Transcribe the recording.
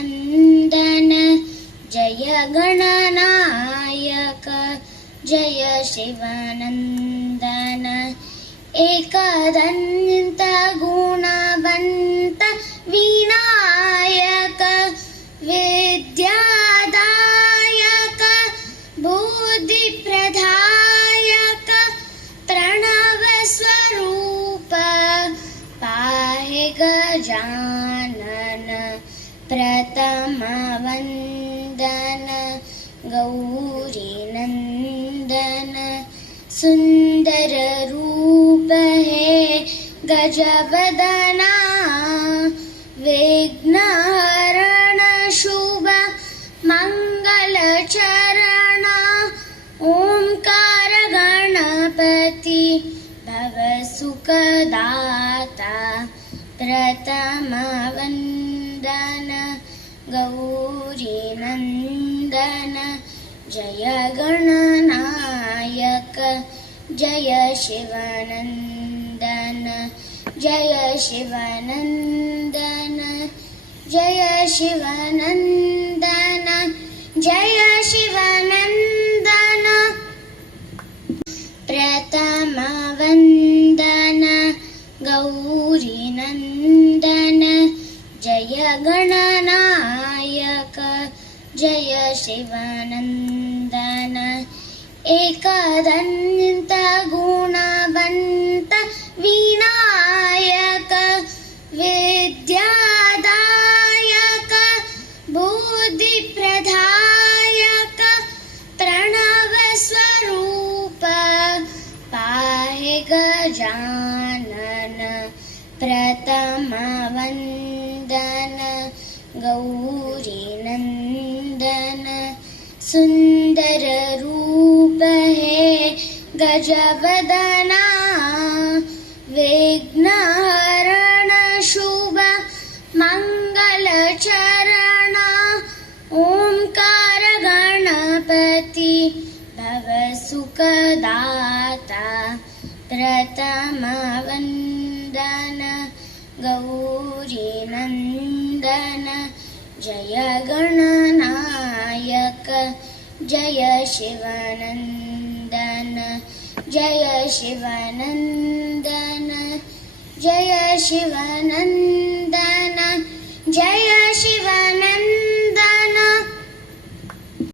नंदन। जय गणनायक। जय शिवनन्दन एक गुणवंत विनायक। विद्यादायक। बुद्धिप्रधायक। प्रणवस्वरूप पाहे गजान प्रथमवन्दन गौरीनन्दन सुन्दररूप हे गजवदना विघ्नहरण शुभ मङ्गलचरण ओङ्कार गणपति भव सुखदाता प्रथमवन्दन गौरीनन्दन जय गणनायक जय शिवनन्दन जय शिवनन्दन जय शिवनन्दन जय शिवनन्दन। प्रथमवन्दन गौरीनन्दन जय गणनायक जय शिवनन्दन एकदन्त गुणवन्त विनायक विद्यादायक बुद्धिप्रदायक प्रणवस्वरूप पाहि गजानन प्रथमवन्दन गौरीनन्दन सुन्दररूप हे गजवदना विघ्नहरण शुभ मङ्गलचरण ओङ्कार गणपति भव सुखदाता प्रथमवन्दन गौरीनन्दन जय गणनायक जय शिवनन्दन जय शिवनन्दन जय शिवनन्दन जय शिवनन्दन